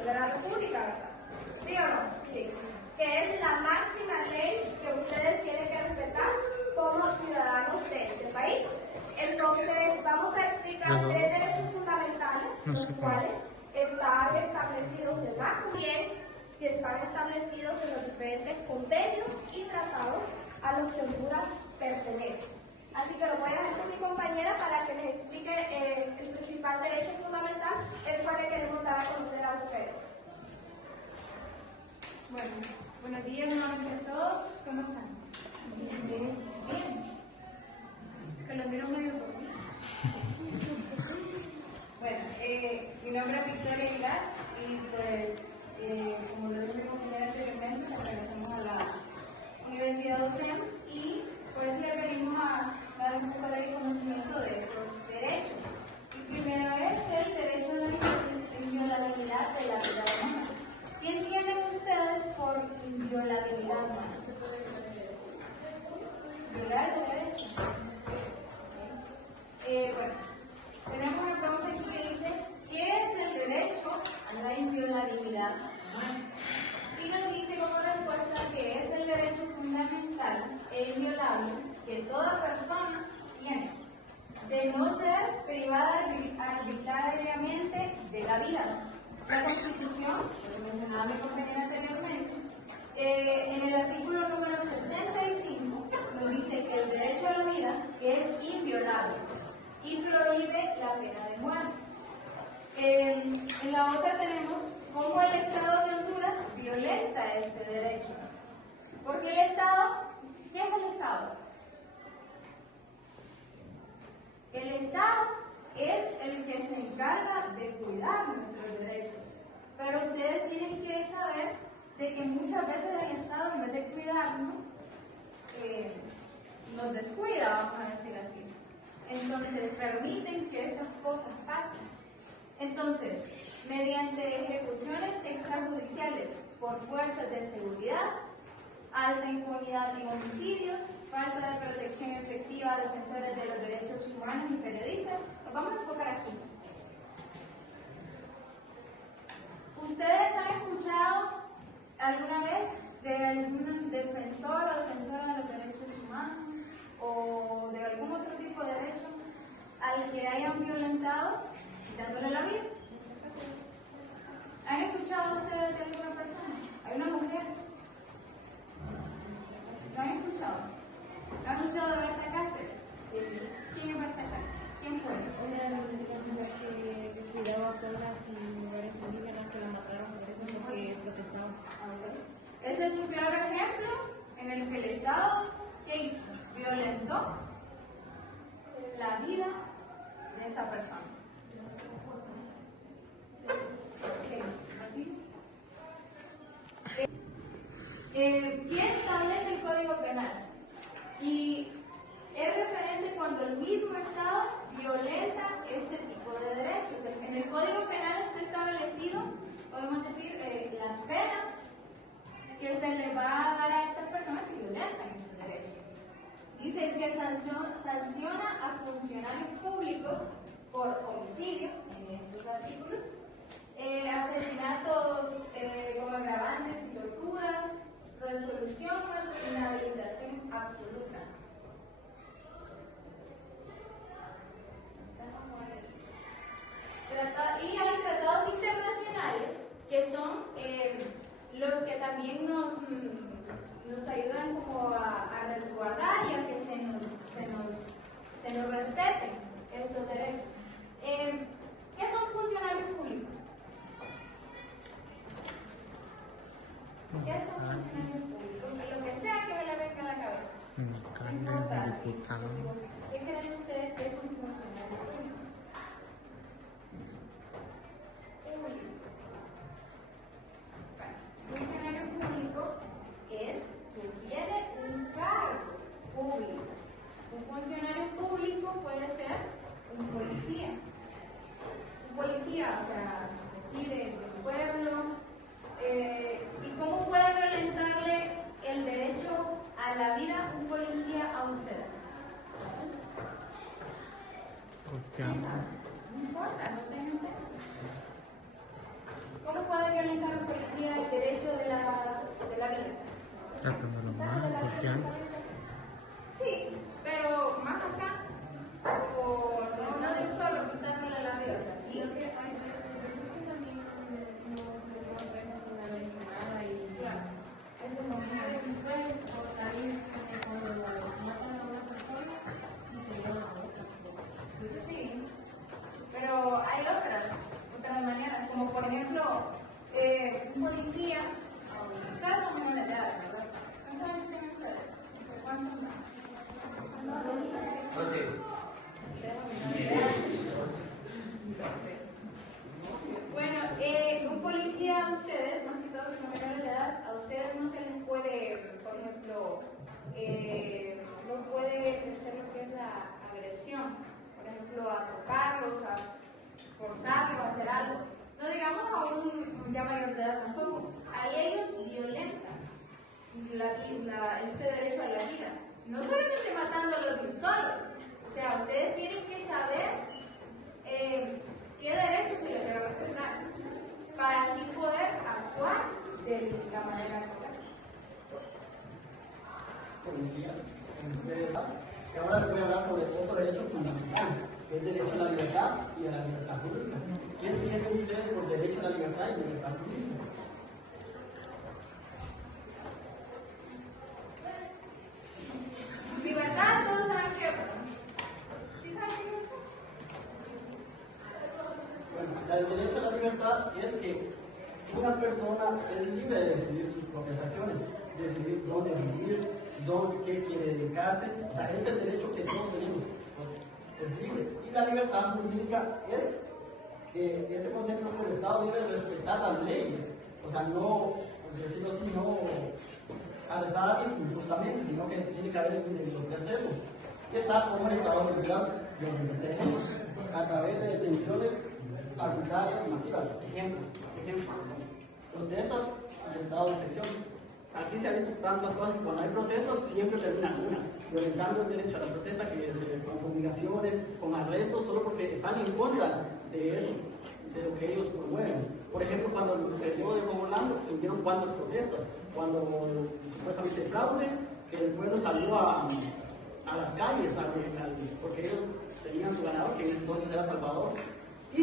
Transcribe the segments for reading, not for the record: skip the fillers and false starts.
Constitución de la República, ¿verdad? ¿Sí o no? Sí. Que es la máxima ley que ustedes tienen que respetar como ciudadanos de este país. Entonces, vamos a explicar tres derechos fundamentales, los cuales están establecidos en la Constitución, que están establecidos en los diferentes convenios y tratados a los que Honduras pertenece. Así que lo voy a dejar con mi compañera para que les explique el principal derecho fundamental, el cual le queremos dar a conocer a ustedes. Bueno, buenos días nuevamente a todos. ¿Cómo están? Bien. Que lo miro medio por mí. Bueno, mi nombre es Victoria Aguilar y pues, como lo dijo mi compañera anteriormente, regresamos a la Universidad UCEM y pues le venimos a dar un poco de conocimiento de estos derechos. El primero es el derecho a la inviolabilidad de la vida humana. ¿Qué entienden ustedes por inviolabilidad humana? Violar el derecho. Bueno, tenemos una pregunta aquí que dice, ¿qué es el derecho a la inviolabilidad humana? Y nos dice como respuesta que es el derecho fundamental e inviolable que toda persona tiene de no ser privada arbitrariamente de la vida. La Constitución, como mencionaba mi compañera anteriormente, en el artículo número 65 nos dice que el derecho a la vida es inviolable y prohíbe la pena de muerte. En la otra tenemos cómo el Estado de Honduras violenta este derecho. Porque el Estado, ¿qué es el Estado? El Estado es el que se encarga de cuidar nuestros derechos. Pero ustedes tienen que saber de que muchas veces el Estado, en vez de cuidarnos, nos descuida, vamos a decir así. Entonces, permiten que estas cosas pasen. Entonces, mediante ejecuciones extrajudiciales por fuerzas de seguridad, alta impunidad en homicidios, falta de protección efectiva a defensores de los derechos humanos y periodistas, nos vamos a enfocar aquí. ¿Ustedes han escuchado alguna vez de algún defensor o defensora de los derechos humanos o de algún otro tipo de derecho al que hayan violentado quitándole la vida? ¿Han escuchado ustedes de alguna persona? ¿Hay una mujer? ¿Lo han escuchado? ¿Han escuchado de Berta Cáceres? ¿Quién es Berta Cáceres? ¿Quién fue? Una de las mujeres que cuidaba solas y mujeres indígenas que la mataron por eso es lo que protestaban. Ese es un claro ejemplo en el que el Estado, ¿qué hizo? Violentó la vida de esa persona. ¿Quién establece el Código Penal? Y es referente cuando el mismo Estado violenta este tipo de derechos. En el Código Penal está establecido, podemos decir, las penas que se le va a dar a estas personas que violentan esos derechos. Dice que sanciona a funcionarios públicos por homicidio, en estos artículos, asesinatos con agravantes y torturas, resolución o inhabilitación absoluta. Y hay tratados internacionales que son los que también nos ayudan como a resguardar y a que se nos respeten estos derechos. ¿Qué son funcionarios públicos? ¿Qué son funcionarios públicos? Lo que sea que me le venga a la cabeza. tratándolo mal, golpeando. Sí, pero más acá, o no de un solo, quitándole la vida, o sea, sí. Creo que hay veces que también no se le puede personal nada y Claro. eso no puede cortar cuando matan a una persona y se llevan a otra. Sí, pero hay otras maneras, como por ejemplo, un policía, ustedes son menores de edad, ¿verdad? ¿Cuántos años tienen ustedes? ¿Cuántos más? Bueno, un policía a ustedes, más que todo que son menores de edad, a ustedes no se les puede, por ejemplo, no puede ejercer lo que es la agresión, por ejemplo, a tocarlos, a forzarlos a hacer algo. No digamos a un ya mayor de edad tampoco. Ahí ellos violentan este derecho a la vida. No solamente matándolos de un solo. O sea, ustedes tienen que saber qué derechos se les debe respetar para así poder actuar de la manera correcta. Buenos días, y ahora les voy a hablar sobre otro derecho fundamental, que es el derecho a la libertad y a la libertad pública. ¿Quién entienden ustedes por derecho a la libertad y libertad pública? Libertad, todos saben qué, ¿verdad? ¿Sí saben qué es? Bueno, el derecho a la libertad es que una persona es libre de decidir sus propias acciones, decidir dónde vivir, qué quiere dedicarse, o sea, es el derecho que todos tenemos, es libre. Y la libertad jurídica es que este concepto es que el Estado debe respetar las leyes, o sea, no, por decirlo así, no arrestar a alguien injustamente, sino que tiene que haber un debido proceso. Y está como el Estado de libertad de organizaciones a través de detenciones arbitrarias y masivas. Ejemplo, protestas y estado de excepción. Aquí se han visto tantas cosas que cuando hay protestas siempre termina una, violentando el derecho a la protesta, con fumigaciones, con arrestos, solo porque están en contra de eso, de lo que ellos promueven. Por ejemplo, cuando el periodo de Bogolán se hubieron cuantas protestas, cuando supuestamente fraude, que el pueblo salió a las calles, porque ellos tenían su ganador, que entonces era Salvador, y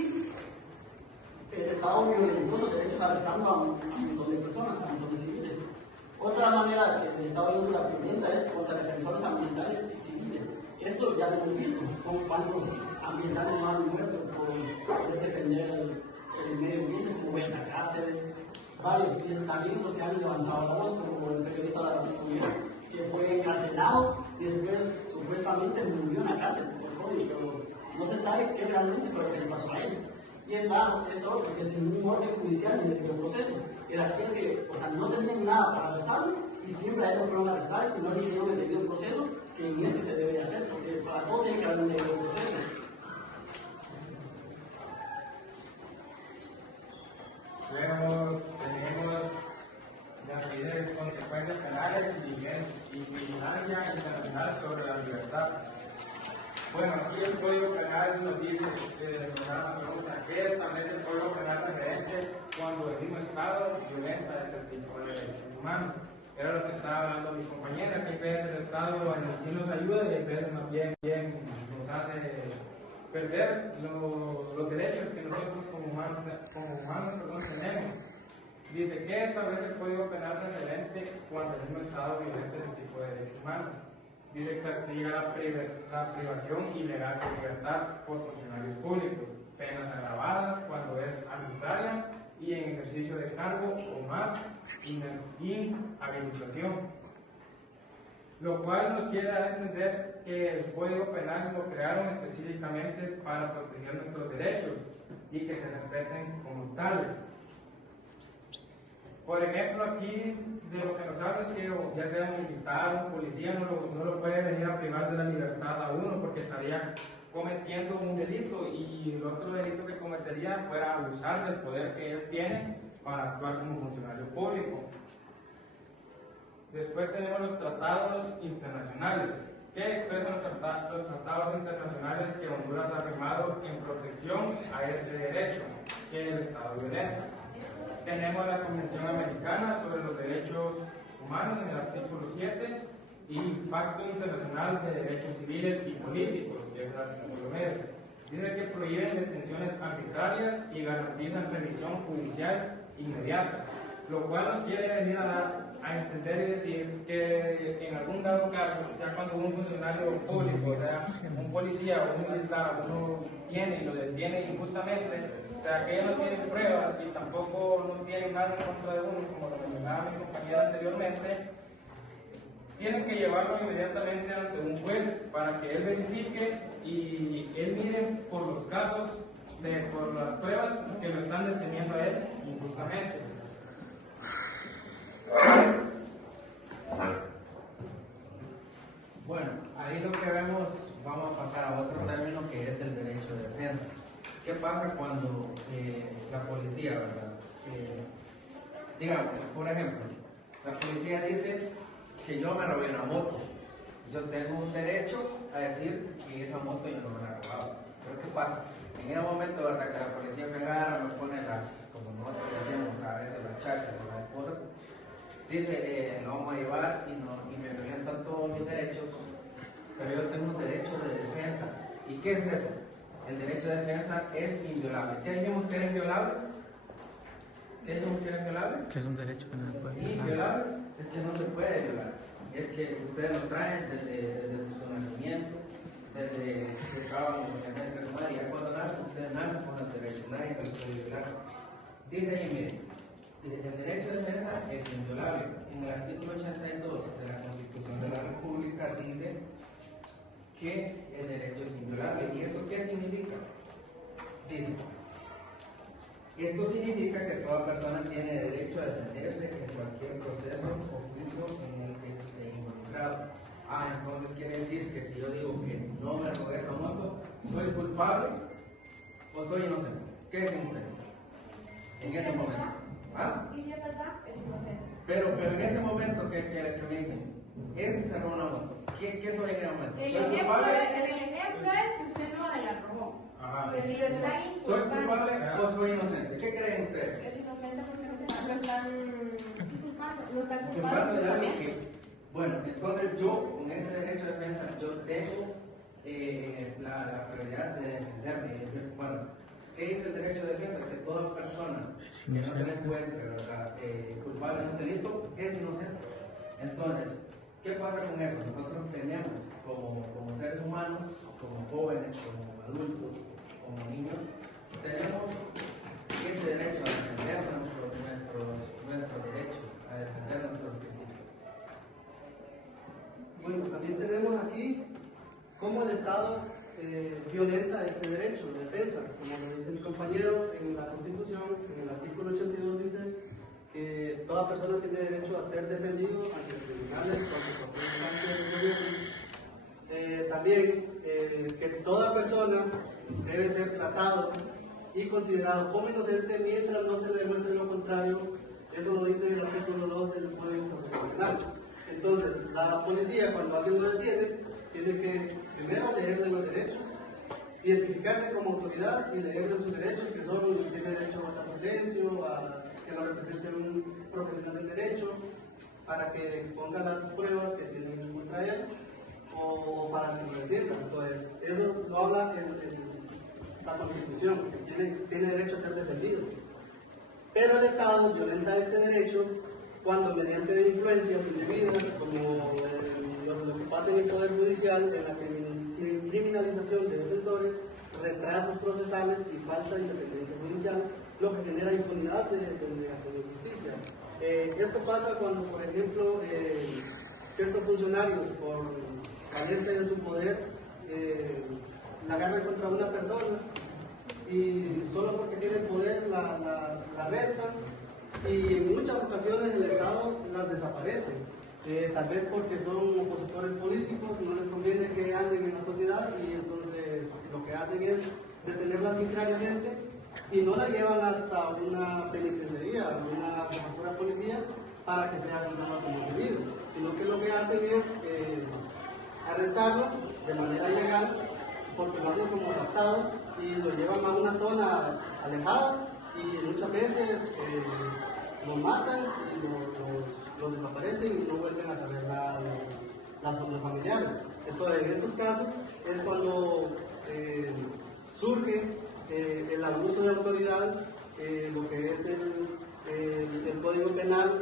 el Estado violentó los derechos arrestando a un montón de personas, a un montón de civiles. Otra manera que el Estado violenta la violenta es contra defensores ambientales y civiles. Esto ya lo hemos visto, con cuántos ambientales no han muerto por poder defender el medio ambiente, como Huelga Cárceles, varios. Y también los que han levantado la voz, como el periodista de la República, que fue encarcelado y después supuestamente murió en la cárcel por COVID, pero no se sabe qué realmente fue lo que le pasó a él. Y es raro esto porque sin un orden judicial ni debido proceso. Y aquí es que, o sea, no tenían nada para arrestarlo y siempre a él lo fueron a arrestar y no le hicieron el debido proceso que en este se debe hacer, porque para todo tiene que haber un debido proceso. Luego tenemos la ley de consecuencias penales y vigilancia internacional sobre la libertad. Bueno, aquí el Código Penal nos dice, nos pregunta, ¿qué establece el Código Penal referente cuando el mismo Estado violenta este tipo de derechos humanos? Era lo que estaba hablando mi compañera, que hay veces el Estado sí nos ayuda y hay veces más bien nos hace perder los derechos que nosotros como humanos tenemos. Dice, ¿qué establece el Código Penal referente cuando el mismo Estado violenta este tipo de derechos humanos? Dice, castiga la privación ilegal de libertad por funcionarios públicos, penas agravadas cuando es arbitraria y en ejercicio de cargo o más inhabilitación. Lo cual nos quiere dar a entender que el Código Penal lo crearon específicamente para proteger nuestros derechos y que se respeten como tales. Por ejemplo, aquí de lo que nos habla es que ya sea un militar, un policía, no lo puede venir a privar de la libertad a uno porque estaría cometiendo un delito y el otro delito que cometería fuera abusar del poder que él tiene para actuar como funcionario público. Después tenemos los tratados internacionales. ¿Qué expresan los tratados internacionales que Honduras ha firmado en protección a ese derecho que el Estado violenta? Tenemos la Convención Americana sobre los Derechos Humanos en el artículo 7 y Pacto Internacional de Derechos Civiles y Políticos, que es el artículo 9. Dice que prohíben detenciones arbitrarias y garantizan revisión judicial inmediata, lo cual nos quiere venir a dar a entender y decir que en algún dado caso, ya cuando un funcionario público, o sea, un policía o un militar, uno viene y lo detiene injustamente, o sea, que ellos no tienen pruebas y tampoco no tienen nada en contra de uno, como lo mencionaba mi compañera anteriormente, tienen que llevarlo inmediatamente ante un juez para que él verifique y él mire por los casos, por las pruebas que lo están deteniendo a él injustamente. Bueno, ahí lo que vemos, vamos a pasar a otro término que es el derecho de defensa. ¿Qué pasa cuando la policía, verdad? Digamos, por ejemplo, la policía dice que yo me robé una moto. Yo tengo un derecho a decir que esa moto yo no me la he robado. Pero ¿qué pasa? En ese momento, verdad, que la policía me agarra, me pone como nosotros decíamos a veces, la chacha o la esposa, dice, lo vamos a llevar y me violentan todos mis derechos, pero yo tengo un derecho de defensa. ¿Y qué es eso? El derecho de defensa es inviolable. ¿Qué dijimos que era inviolable? ¿Qué dijimos que era inviolable? Que es un derecho que no se puede violar. Inviolable es que no se puede violar. Es que ustedes lo traen desde su nacimiento, desde que se acaban de tener que tomar, y ya cuando nacen, ustedes nacen con el derecho, nadie se lo puede violar. Dice ahí, miren, el derecho de defensa es inviolable. En el artículo 82 de la Constitución de la República dice que el derecho es inviolable. ¿Y esto qué significa? Dice, esto significa que toda persona tiene derecho a defenderse en cualquier proceso o juicio en el que esté involucrado. Entonces quiere decir que si yo digo que no me robé esa moto, ¿soy culpable o soy inocente? ¿Qué dicen ustedes? En ese momento. ¿Y si es verdad? Es inocente. Pero en ese momento que me dicen, eso se robó una moto, ¿qué soy en ese momento? El ¿Soy ejemplo culpable? es que usted no se la robó. Ajá. Pero ni lo está ¿Soy inculpando. culpable o soy inocente? ¿Qué creen ustedes? Es inocente porque no se la Lo están culpando. Lo están Culpando de algo culpando. que, bueno, entonces yo, con ese derecho de defensa, yo tengo la prioridad de defenderme y decir, bueno, ¿qué es el derecho de defensa? Que toda persona que no se le encuentre, ¿verdad?, culpable de un delito es inocente. Entonces, ¿qué pasa con eso? Nosotros tenemos como seres humanos, como jóvenes, como adultos, como niños, tenemos ese derecho a defender nuestros derechos, a defender nuestros principios. Bueno, también tenemos aquí cómo el Estado violenta este derecho de defensa. Como lo dice mi compañero, en la Constitución, en el artículo 82 dice que toda persona tiene derecho a ser defendido ante tribunales, ante cualquier instancia del gobierno. También que toda persona debe ser tratado y considerado como inocente mientras no se le demuestre lo contrario. Eso lo dice el artículo 2 del Código Procesal Penal. Entonces, la policía, cuando alguien lo detiene, tiene que primero leerle los derechos, identificarse como autoridad y leerle sus derechos, que son, tiene derecho a guardar silencio, a que lo represente un profesional del derecho, para que exponga las pruebas que tienen contra él, o para que lo defienda. Entonces, eso lo habla la Constitución, que tiene derecho a ser defendido. Pero el Estado violenta este derecho cuando mediante de influencias indebidas, como lo que pasa en el Poder Judicial, en la criminalización de defensores, retrasos procesales y falta de independencia judicial, lo que genera impunidad de denegación de justicia. Esto pasa cuando, por ejemplo, ciertos funcionarios, por valerse de su poder, la agarran contra una persona y solo porque tiene poder la arrestan, y en muchas ocasiones el Estado las desaparece, tal vez porque son opositores políticos, no les conviene que anden en la sociedad, y entonces lo que hacen es detenerla arbitrariamente y no la llevan hasta una penitenciaría, una jefatura de policía, para que sea juzgado como debido, sino que lo que hacen es arrestarlo de manera ilegal, porque lo hacen como raptado y lo llevan a una zona alejada, y muchas veces lo matan y los desaparecen y no vuelven a saber nada de los familiares. Entonces, en estos casos es cuando surge el abuso de autoridad, lo que es el Código Penal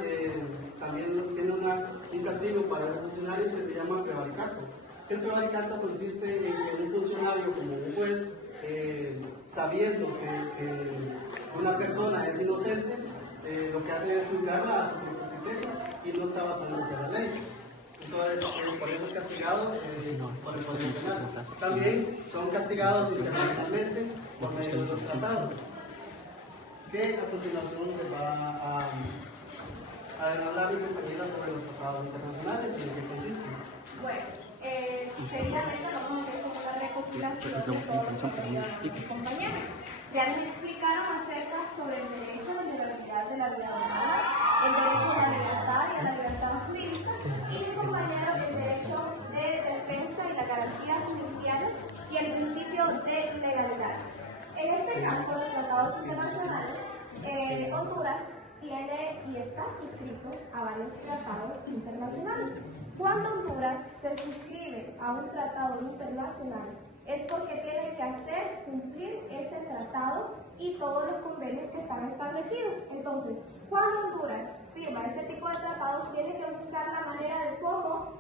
también tiene un castigo para los funcionarios que se llama prevaricato. El prevaricato consiste en que un funcionario, como un juez, sabiendo que una persona es inocente, lo que hace es juzgarla a su propio criterio y no está basándose en la ley. Entonces, por eso es castigado por el Código Penal. También son castigados internacionalmente por medio de los tratados, que a continuación les va a hablar mi compañera sobre los tratados internacionales y en qué consisten. Bueno, seguidamente vamos a hacer como una recopilación de todo lo que mis compañeros. Ya les explicaron acerca sobre el derecho a la inviolabilidad de la vida humana, el derecho a la libertad y a la libertad jurídica, y mi compañero el derecho de defensa y las garantías judiciales y el principio de legalidad. En este caso, los tratados internacionales, Honduras tiene y está suscrito a varios tratados internacionales. Cuando Honduras se suscribe a un tratado internacional, es porque tiene que hacer cumplir ese tratado y todos los convenios que están establecidos. Entonces, cuando Honduras firma este tipo de tratados, tiene que buscar la manera de cómo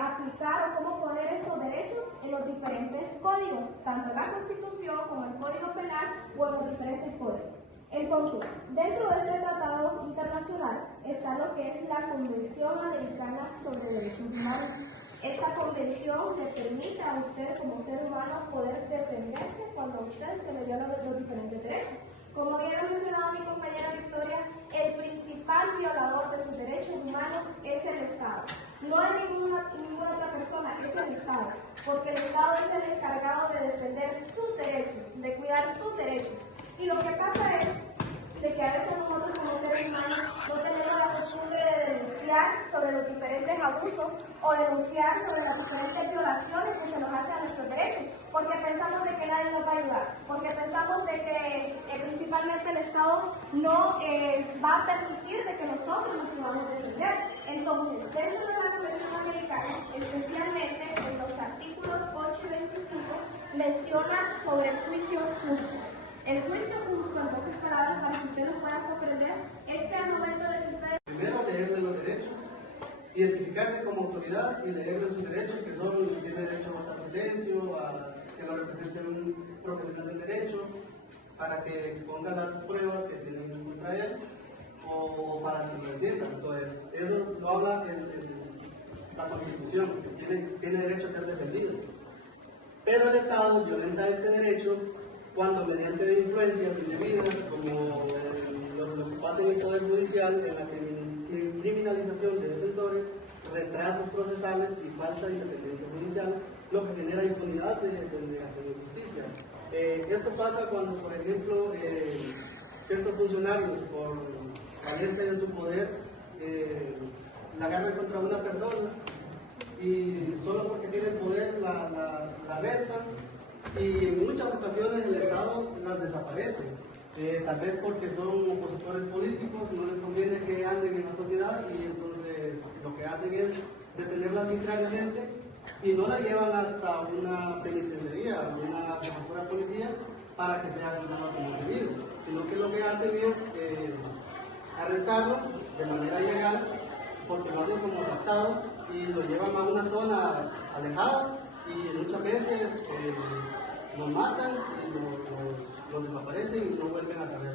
aplicar o cómo poner estos derechos en los diferentes códigos, tanto en la Constitución como en el Código Penal o en los diferentes códigos. Entonces, dentro de este tratado internacional está lo que es la Convención Americana sobre Derechos Humanos. Esta convención le permite a usted como ser humano poder defenderse cuando a usted se le violan los diferentes derechos. Como bien ha mencionado mi compañera Victoria, el principal violador de sus derechos humanos es el Estado. No es ninguna otra persona, es el Estado, porque el Estado es el encargado de defender sus derechos, de cuidar sus derechos. Y lo que pasa es de que a veces nosotros como seres humanos no tenemos la costumbre de denunciar sobre los diferentes abusos o denunciar sobre las diferentes violaciones que se nos hacen a nuestros derechos, porque pensamos de que nadie nos va a ayudar, porque pensamos de que principalmente el Estado no va a permitir de que nosotros nos podamos defender. Entonces, dentro de la Convención Americana, especialmente en los artículos 8 y 25, menciona sobre el juicio justo. El juicio justo, en pocas palabras, para que ustedes lo puedan comprender, es que al momento de que ustedes... Primero, leerle los derechos, identificarse como autoridad y leerle sus derechos, que son, si tiene derecho a guardar silencio, a que lo represente un profesional del derecho, para que exponga las pruebas que tienen contra él, o para que lo defienda. Entonces, eso lo habla la Constitución, que tiene derecho a ser defendido. Pero el Estado violenta este derecho cuando mediante de influencias indebidas, como lo que pasa en el Poder Judicial, en la criminalización de defensores, retrasos procesales y falta de independencia judicial, lo que genera impunidad de denegación de justicia. Esto pasa cuando, por ejemplo, ciertos funcionarios, por valerse de su poder, la agarran contra una persona y solo porque tiene poder la arrestan, y en muchas ocasiones el Estado las desaparece, tal vez porque son opositores políticos, no les conviene que anden en la sociedad, y entonces lo que hacen es detenerla arbitrariamente y no la llevan hasta una penitenciaría, una jefatura de policía, para que sea juzgado como debido, sino que lo que hacen es arrestarlo de manera ilegal, porque lo hacen como raptado y lo llevan a una zona alejada, y muchas veces los matan y los desaparecen y no vuelven a saber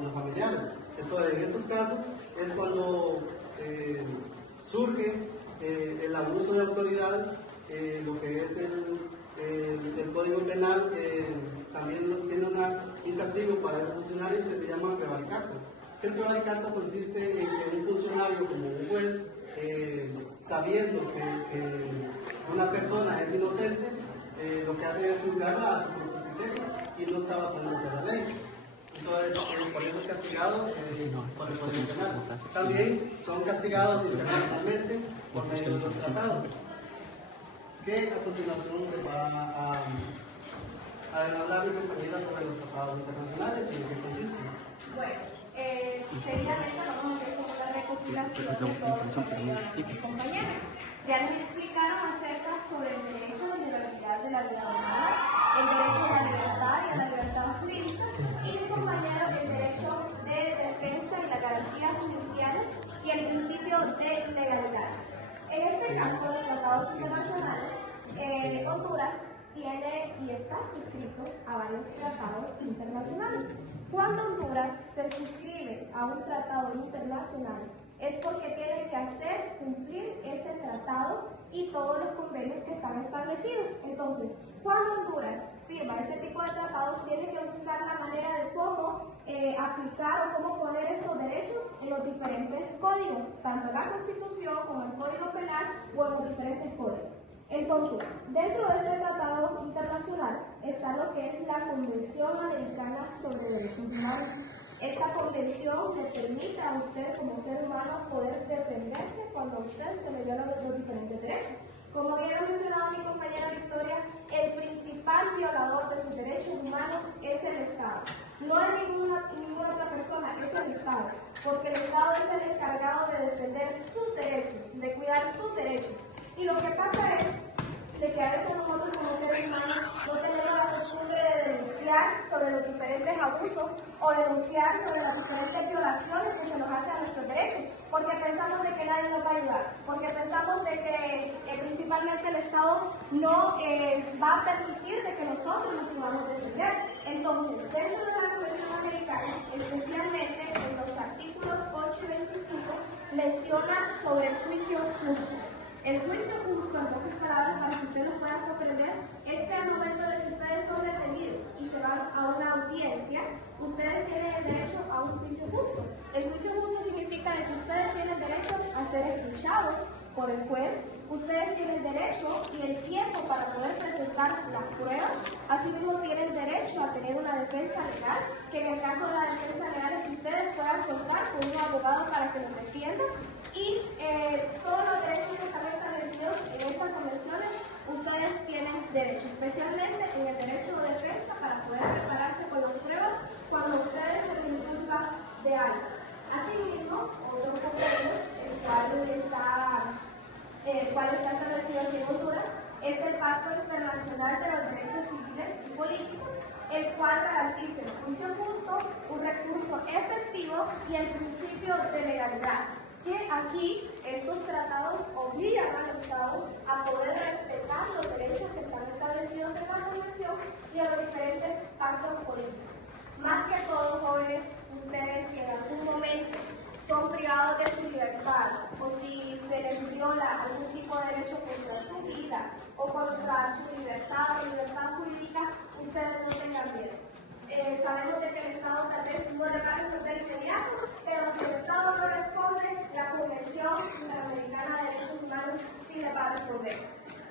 los familiares. Entonces, en estos casos es cuando surge el abuso de autoridad, lo que es el Código Penal también tiene un castigo para los funcionarios que se llama prevaricato. El prevaricato consiste en que un funcionario, como un juez, sabiendo que una persona es inocente, lo que hace es juzgarla a su propio criterio y no está basándose en la ley. Entonces, por eso es castigado por el Código Penal. También son castigados internacionalmente por medio de los tratados, que a continuación les va a hablar mi compañera sobre los tratados internacionales y en qué consisten. Bueno, seguidamente vamos a ver cómo la recopilación de todos los compañeros. Ya les explicaron acerca sobre el derecho de inviolabilidad de la vida humana, el derecho a la libertad y a la libertad jurídica, y mi compañero el derecho de defensa y las garantías judiciales y el principio de legalidad. En este caso, los tratados internacionales, Honduras tiene y está suscrito a varios tratados internacionales. Cuando Honduras se suscribe a un tratado internacional, es porque tiene que hacer cumplir ese tratado y todos los convenios que están establecidos. Entonces, cuando Honduras firma este tipo de tratados, tiene que buscar la manera de cómo aplicar o cómo poner estos derechos en los diferentes códigos, tanto en la Constitución como en el Código Penal o en los diferentes códigos. Entonces, dentro de este tratado internacional está lo que es la Convención Americana sobre Derechos Humanos. Esta convención le permite a usted como ser humano poder defenderse cuando a usted se le violan los diferentes derechos. Como bien ha mencionado mi compañera Victoria, el principal violador de sus derechos humanos es el Estado. No es ninguna otra persona, es el Estado, porque el Estado es el encargado de defender sus derechos, de cuidar sus derechos. Y lo que pasa es de que a veces nosotros como seres humanos no tenemos la costumbre de denunciar sobre los diferentes abusos o denunciar sobre las diferentes violaciones que se nos hacen a nuestros derechos, porque pensamos de que nadie nos va a ayudar, porque pensamos de que principalmente el Estado no va a permitir de que nosotros nos podamos defender. Entonces, dentro de la Convención Americana, especialmente en los artículos 8 y 25, menciona sobre el juicio justo. El juicio justo, en pocas palabras, para que ustedes lo puedan comprender, es que al momento de que ustedes son detenidos y se van a una audiencia, ustedes tienen el derecho a un juicio justo. El juicio justo significa que ustedes tienen derecho a ser escuchados por el juez, ustedes tienen derecho y el tiempo para poder presentar las pruebas, asimismo tienen derecho a tener una defensa legal, que en el caso de la defensa legal es que ustedes puedan contar con un abogado para que los defienda, y todos los derechos que están establecidos en estas convenciones, ustedes tienen derecho, especialmente en el derecho de defensa para poder prepararse con las pruebas cuando ustedes se les juzga de algo. Asimismo, otro convenio, el cual está establecido aquí en Honduras, es el Pacto Internacional de los Derechos Civiles y Políticos, el cual garantiza el juicio justo, un recurso efectivo y el principio de legalidad, que aquí estos tratados obligan al Estado a poder respetar los derechos que están establecidos en la Convención y en los diferentes pactos políticos. Más que todo, jóvenes, ustedes si en algún momento son privados de su libertad o si se les viola algún tipo de derecho contra su vida o contra su libertad o libertad jurídica, ustedes no tengan miedo. Sabemos de que el Estado tal vez no le va a resolver inmediato, pero si el Estado no responde, la Convención Interamericana de Derechos Humanos sí le va a responder.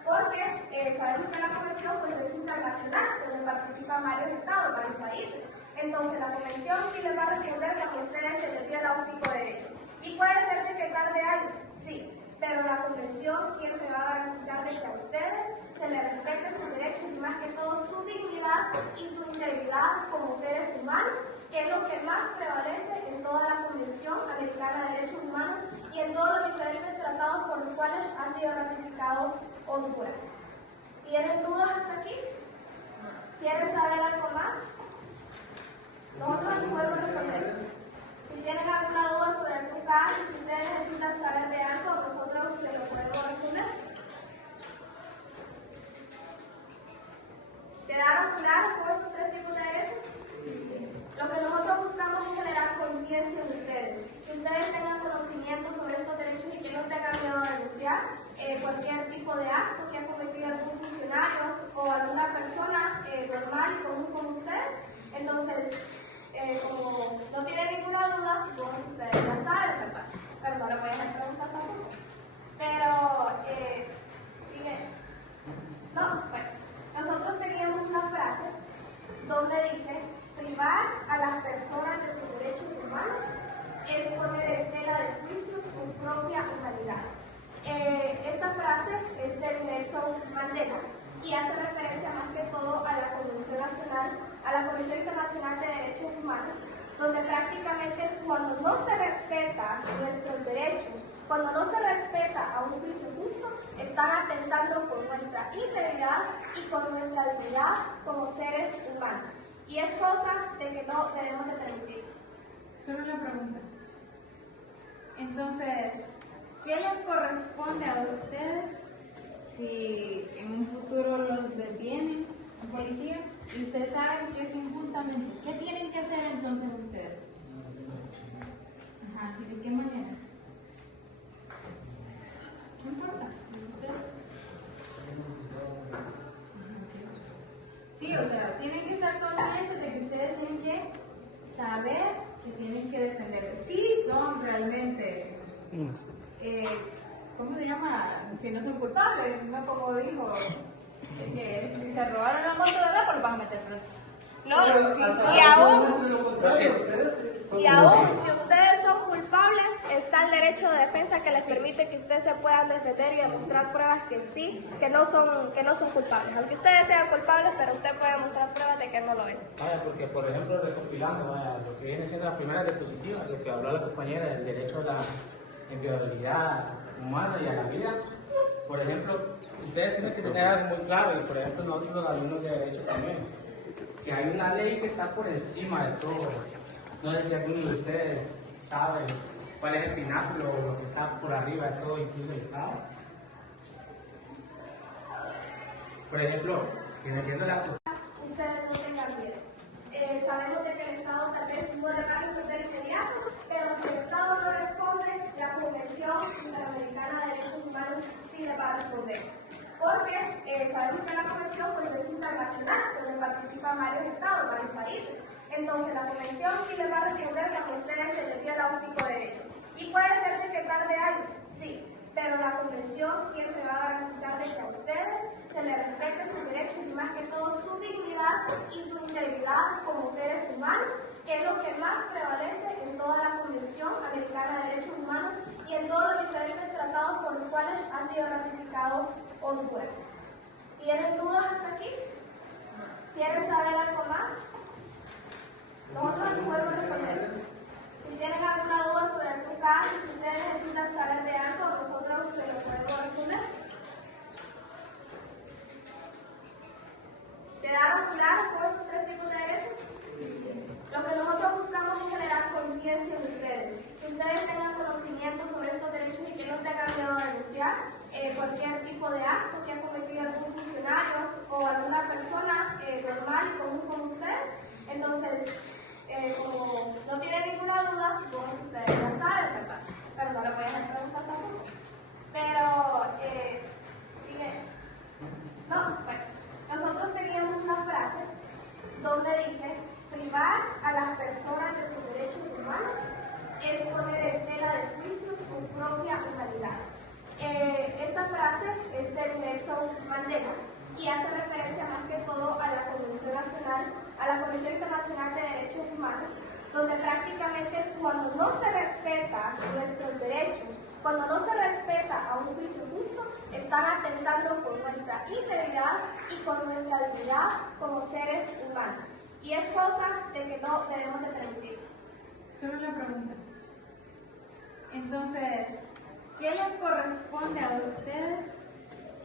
Porque sabemos que la Convención pues, es internacional, donde participan varios estados, varios países. Entonces la Convención sí les va a responder cuando a ustedes se les viola un tipo de derecho. Y puede ser de que tarde años, sí, pero la Convención siempre va a garantizar de que a ustedes se les respete sus derechos y más que todo su dignidad y su integridad como seres humanos, que es lo que más prevalece en toda la Convención Americana de Derechos Humanos y en todos los diferentes tratados por los cuales ha sido ratificado Honduras. ¿Tienen dudas hasta aquí? ¿Quieren saber algo más? Nosotros les podemos responder. Si tienen alguna duda sobre algún caso, si ustedes necesitan saber de algo, nosotros se lo podemos responder. ¿Quedaron claros con estos tres tipos de derechos? Lo que nosotros buscamos es generar conciencia en ustedes. Que ustedes tengan conocimiento sobre estos derechos y que no tengan miedo a denunciar cualquier tipo de acto que ha cometido algún funcionario o alguna persona normal y común como ustedes. Entonces, como no tienen ninguna duda, supongo que ustedes ya saben, ¿verdad? Pero no le voy a hacer preguntas tampoco. Pero, bueno, nosotros teníamos una frase donde dice: privar a las personas de sus derechos humanos es poner en tela de juicio su propia humanidad. Esta frase es de Nelson Mandela y hace referencia más que todo a la Convención Internacional de Derechos Humanos, donde prácticamente prácticamente cuando no se respeta nuestros derechos, cuando no se respeta a un juicio justo, están atentando por nuestra integridad y con nuestra dignidad como seres humanos. Y es cosa de que no debemos de permitir. Solo una pregunta. Entonces, ¿qué les corresponde a ustedes si en un futuro los detienen un policía y ustedes saben que es injustamente? ¿Qué tienen que hacer entonces ustedes? Ajá, ¿y de qué manera? No importa. ¿Ustedes? Sí, o sea, tienen que estar conscientes de que ustedes tienen que saber que tienen que defender. Sí son realmente, ¿cómo se llama? Si no son culpables, no como dijo, que si se robaron la moto de la, pues los van a meter preso. No, y aún si ustedes son culpables, está el derecho de defensa que les permite que ustedes se puedan defender y demostrar pruebas que sí, que no son culpables. Aunque ustedes sean culpables, pero usted puede mostrar pruebas de que no lo es. Vaya, porque por ejemplo, recopilando, vaya, lo que viene siendo las primeras diapositivas, lo que habló la compañera del derecho a la inviolabilidad humana y a la vida, por ejemplo, ustedes tienen que tener algo muy claro, y por ejemplo nosotros los alumnos de derecho también, que hay una ley que está por encima de todo. No sé si alguno de ustedes sabe cuál es el pináculo o lo que está por arriba de todo, incluso el Estado. Por ejemplo, viene siendo la Ustedes no tengan miedo. Sabemos de que el Estado tal vez no le va a resolver inmediato, pero si el Estado no responde, la Convención Interamericana de Derechos Humanos sí le va a responder. Porque sabemos que la Convención pues, es internacional, donde participan varios estados, varios países. Entonces la Convención sí le va a responder que a ustedes se les viola un tipo de derecho. Y puede ser que tarde años, sí, pero la Convención siempre va a garantizar de que a ustedes se les respete sus derechos y más que todo su dignidad y su integridad como seres humanos, que es lo que más prevalece en toda la Convención Americana de Derechos Humanos y en todos los diferentes tratados por los cuales ha sido ratificado Honduras. ¿Tienen dudas hasta aquí? ¿Quieren saber algo más? Nosotros les podemos responder. Si tienen alguna duda sobre algún caso, si ustedes necesitan saber de algo, nosotros se lo podemos responder. ¿Quedaron claros con estos tres tipos de derechos? Lo que nosotros buscamos es generar conciencia en ustedes, que ustedes tengan conocimiento sobre estos derechos y que no tengan miedo a denunciar cualquier tipo de acto que ha cometido algún funcionario o alguna persona normal y común como ustedes. Entonces, como no tienen ninguna duda, supongo que ustedes ya saben, ¿verdad? Pero no le voy a hacer preguntas tampoco. Pero, bueno, nosotros teníamos una frase donde dice: privar a las personas de sus derechos humanos es poner en tela de juicio su propia humanidad. Esta frase es de Nelson Mandela y hace referencia más que todo a la Convención Internacional de Derechos Humanos, donde prácticamente cuando no se respeta nuestros derechos, cuando no se respeta a un juicio justo, están atentando por nuestra integridad y con nuestra dignidad como seres humanos. Y es cosa de que no debemos de permitir. Solo una pregunta. Entonces, ¿qué les corresponde a ustedes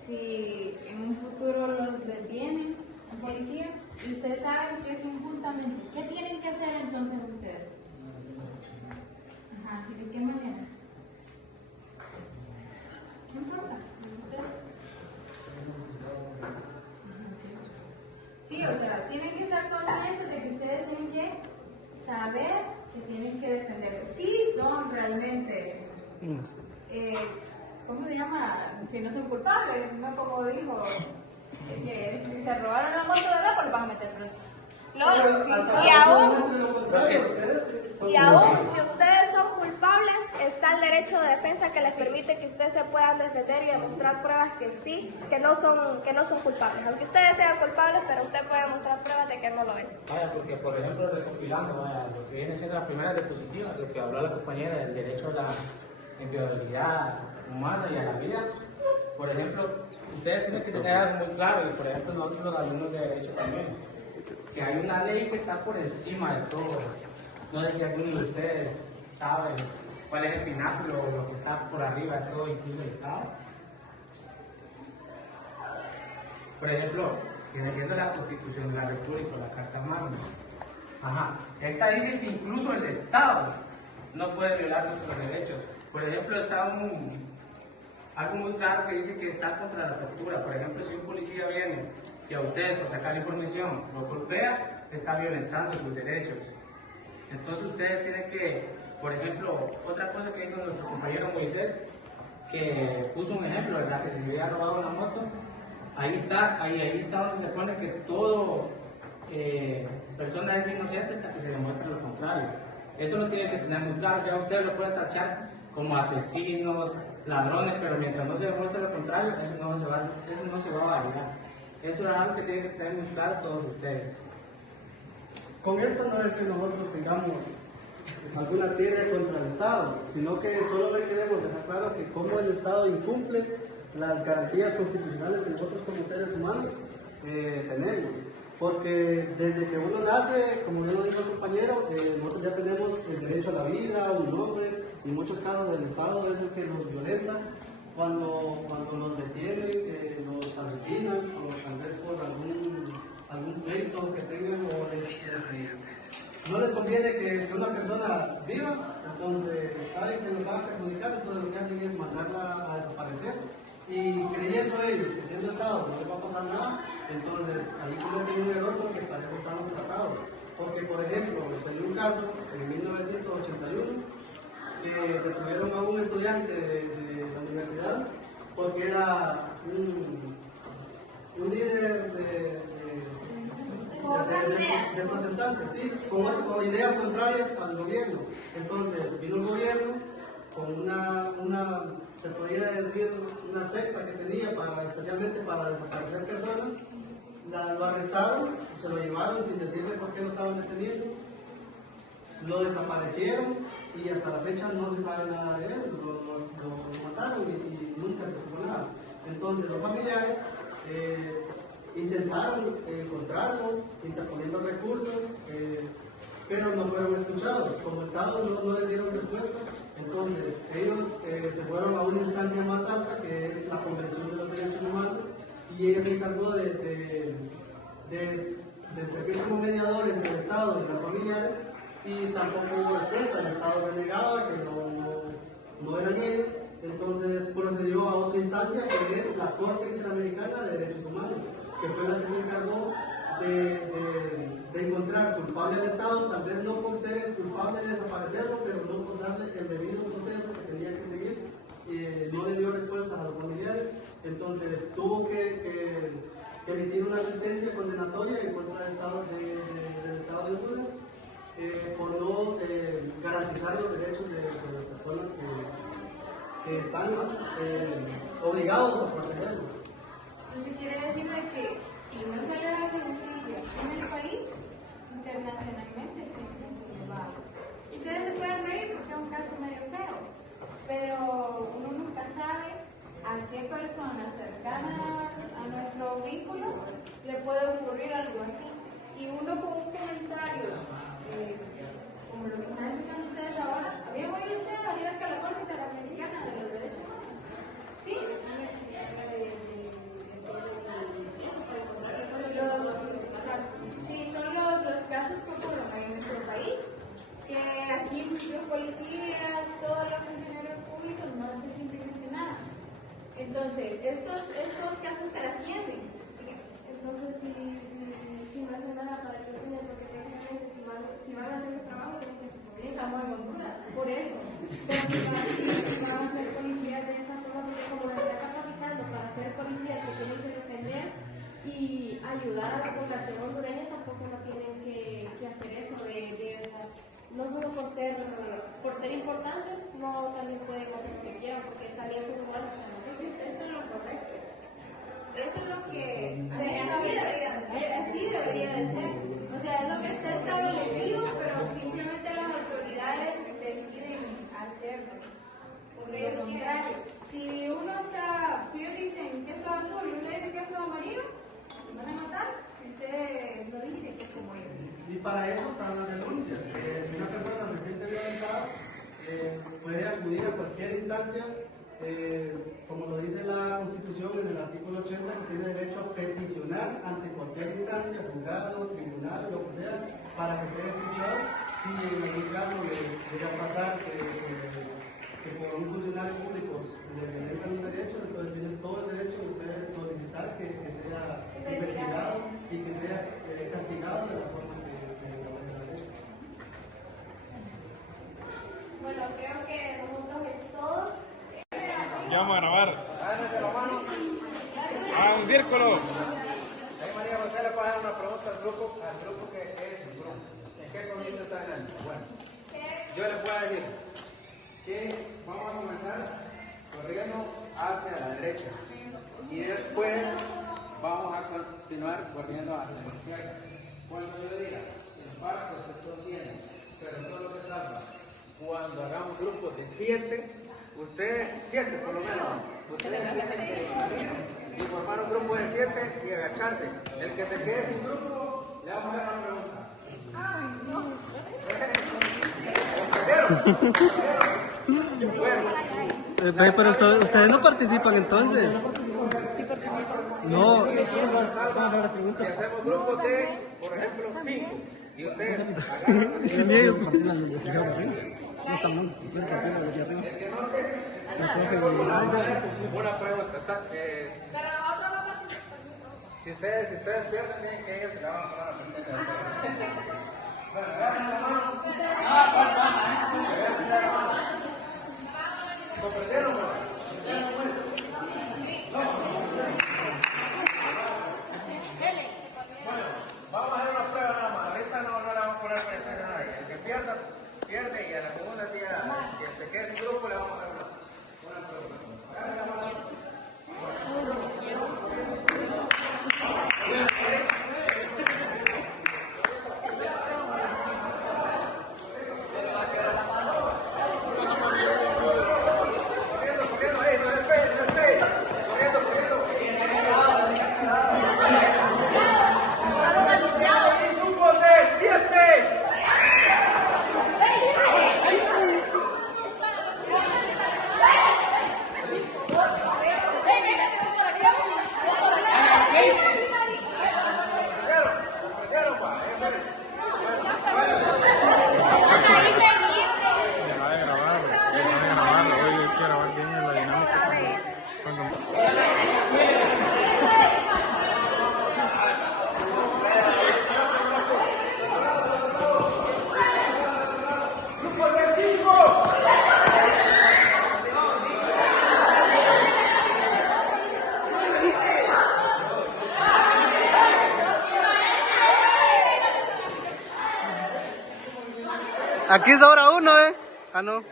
si en un futuro los detienen un policía y ustedes saben que es injustamente? ¿Qué tienen que hacer entonces ustedes? Ajá, ¿y de qué manera? No importa. ¿Ustedes? Sí, o sea, tienen que estar conscientes de que ustedes tienen que saber que tienen que defender. Sí son realmente, ¿cómo se llama? Si no son culpables, no como dijo, que si se robaron la moto de la, pues los van a meter preso. No, y aún si ustedes son culpables, está el derecho de defensa que les permite que ustedes se puedan defender y demostrar pruebas que sí, que no son culpables. Aunque ustedes sean culpables, pero usted puede mostrar pruebas de que no lo es. Vaya, porque por ejemplo, recopilando, vaya, lo que viene siendo las primeras diapositivas, lo que habló la compañera del derecho a la inviolabilidad humana y a la vida, por ejemplo, ustedes tienen que tener algo muy claro, y por ejemplo nosotros los alumnos de derecho también, que hay una ley que está por encima de todo. No sé si alguno de ustedes sabe cuál es el pináculo o lo que está por arriba de todo, incluso el Estado. Por ejemplo, viene siendo la Constitución de la República, la Carta Magna. Ajá. Esta dice que incluso el Estado no puede violar nuestros derechos. Por ejemplo, está algo muy claro que dice que está contra la tortura. Por ejemplo, si un policía viene y a ustedes por sacar información lo golpea, está violentando sus derechos. Entonces ustedes tienen que, por ejemplo, otra cosa que dijo nuestro compañero Moisés, que puso un ejemplo, ¿verdad? Que si se hubiera robado una moto, ahí está donde se pone que todo persona es inocente hasta que se demuestre lo contrario. Eso lo tienen que tener muy claro. Ya ustedes lo pueden tachar como asesinos, ladrones, pero mientras no se demuestre lo contrario, eso no se va a validar. Eso es algo que tienen que tener muy claro todos ustedes. Con esto no es que nosotros tengamos alguna tirria contra el Estado, sino que solo le queremos dejar claro que como el Estado incumple las garantías constitucionales que nosotros como seres humanos tenemos. Porque desde que uno nace, como bien lo dijo el compañero, nosotros ya tenemos el derecho a la vida, un nombre, y en muchos casos el Estado es el que nos violenta cuando los detienen, los asesinan, o tal vez por algún pleito que tengan, o no les conviene que una persona viva, entonces saben que los va a perjudicar, entonces lo que hacen es mandarla a desaparecer. Y creyendo ellos que siendo Estado no les va a pasar nada, entonces ahí cometen un error porque para eso están los tratados. Porque, por ejemplo, salió un caso en 1981 que detuvieron a un estudiante de la universidad porque era un líder de protestantes, ¿sí? con ideas contrarias al gobierno. Entonces vino el gobierno con una se podría decir una secta que tenía especialmente para desaparecer personas, lo arrestaron, se lo llevaron sin decirle por qué lo estaban deteniendo, lo desaparecieron y hasta la fecha no se sabe nada de él, lo mataron y nunca se supo nada. Entonces los familiares intentaron encontrarlo, interponiendo recursos, pero no fueron escuchados. Como Estado no les dieron respuesta. Entonces, ellos se fueron a una instancia más alta, que es la Convención de los Derechos Humanos, y ella se encargó de servir como mediador entre el Estado y las familiares, y tampoco hubo respuesta. El Estado renegaba que no eran ellos, entonces procedió a otra instancia, que es la Corte Interamericana de Derechos Humanos, que fue la que se encargó de encontrar culpable al Estado, tal vez no por ser el culpable de desaparecerlo, pero no por darle el debido proceso que tenía que seguir. No le dio respuesta a los familiares, entonces tuvo que emitir una sentencia condenatoria en contra del Estado de Honduras por no garantizar los derechos de las personas que están obligados a protegerlos. Entonces quiere decir que si no se le da justicia en el país, internacionalmente siempre se le va. Ustedes se pueden reír porque es un caso medio feo, pero uno nunca sabe a qué persona cercana a nuestro vínculo le puede ocurrir algo así. Y uno con un comentario, como lo que están escuchando ustedes ahora, ¿habían oído ustedes acerca de la Corte Interamericana de los Derechos Humanos? ¿Sí? Sí, son los casos como lo que hay en nuestro país, que aquí los policías, todos los funcionarios públicos no hacen simplemente nada. Entonces, estos casos trascienden. Entonces, si no hacen nada para que tengan lo que tengan que hacer, si van a hacer el trabajo, tienen que ser. Estamos en Honduras, por eso. Pero si van a ser policías de esa forma, porque como los está capacitando para ser policías que tienen que defender y ayudar a la población hondureña, tampoco no tienen que hacer eso no solo por ser importantes, no también pueden hacer lo que quieran, porque también son iguales a nosotros. Eso es lo correcto. Eso es lo que así debería de ser. O sea, es lo que está establecido, pero simplemente las autoridades deciden hacerlo. Porque de lo contrario, si ellos dicen que esto es azul y uno dice que esto es amarillo, van a matar, usted no dice que es como ellos. Y para eso están las denuncias. Si una persona puede acudir a cualquier instancia, como lo dice la Constitución en el artículo 80, que tiene derecho a peticionar ante cualquier instancia, juzgado, tribunal, lo que sea, para que sea escuchado. Si en algún caso les llega a pasar que por un funcionario público les violentan un derecho, entonces tienen todo el derecho de ustedes solicitar que sea investigado y que sea castigado de la forma que establece la ley. Bueno, creo que nosotros es todo. Ya vamos a grabar. ¡Ah, un círculo! Ahí María José le puede hacer una pregunta al grupo que es su grupo. ¿En qué comité está ganando? Bueno, yo le puedo decir que vamos a comenzar corriendo hacia la derecha y después vamos a continuar corriendo hacia la izquierda. Cuando yo diga, el barco se sostiene, pero solo se salva. Cuando hagamos grupos de 7, ustedes, 7 por lo menos, ustedes tienen que formar un grupo de 7 y agacharse. El que se quede sin grupo, le vamos a dar una pregunta. Pero ustedes no participan entonces. No. Si hacemos grupos de, por ejemplo, 5, y ustedes agarran Sin ellos. una pregunta. Si ustedes pierden, tienen que ellos se la van a poner a aprender. Bueno, agarren la mano. ¿Comprendieron? Bueno, vamos a hacer una prueba nada más. Ahorita no le vamos a poner presión a nadie. El que pierda, pierde, y a la segunda sí, que se quede sin grupo, le vamos a hacer una prueba. Agarren la mano. Aquí sobra uno, ¿eh? Ah, no.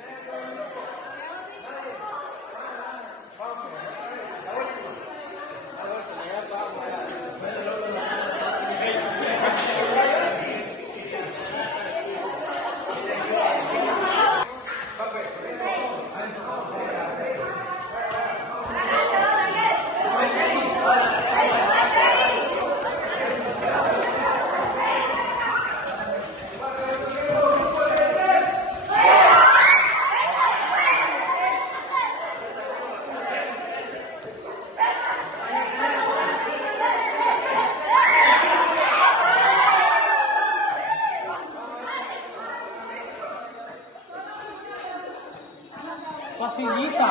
Facilita.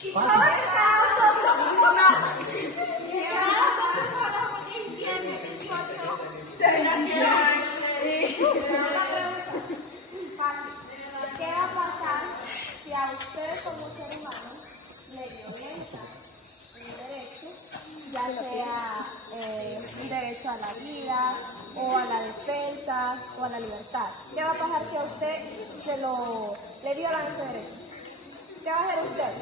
¿Qué va a pasar si a usted como ser humano le violenta un derecho, ya sea un derecho a la vida o a la defensa o a la libertad? ¿Qué va a pasar si a usted le violan ese derecho? ¿Qué va a hacer usted?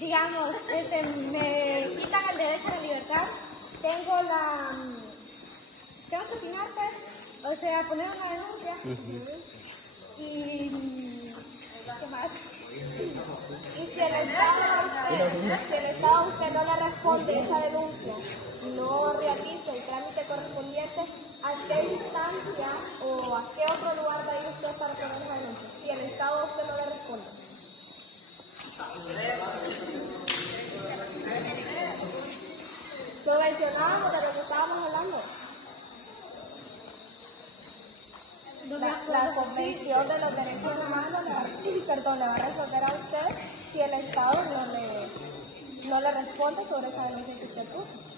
Digamos, me quitan el derecho a la libertad, tengo que opinar, pues, o sea, poner una denuncia y ¿qué más? Y si el Estado a usted no le responde esa denuncia, no realiza el trámite correspondiente, ¿a qué instancia o a qué otro lugar va a ir usted para poner esa denuncia? Si el Estado a usted no le responde. Lo mencionábamos de lo que estábamos hablando. La Convención de los Derechos Humanos le va a resolver a usted si el Estado no le responde sobre esa denuncia que usted puso.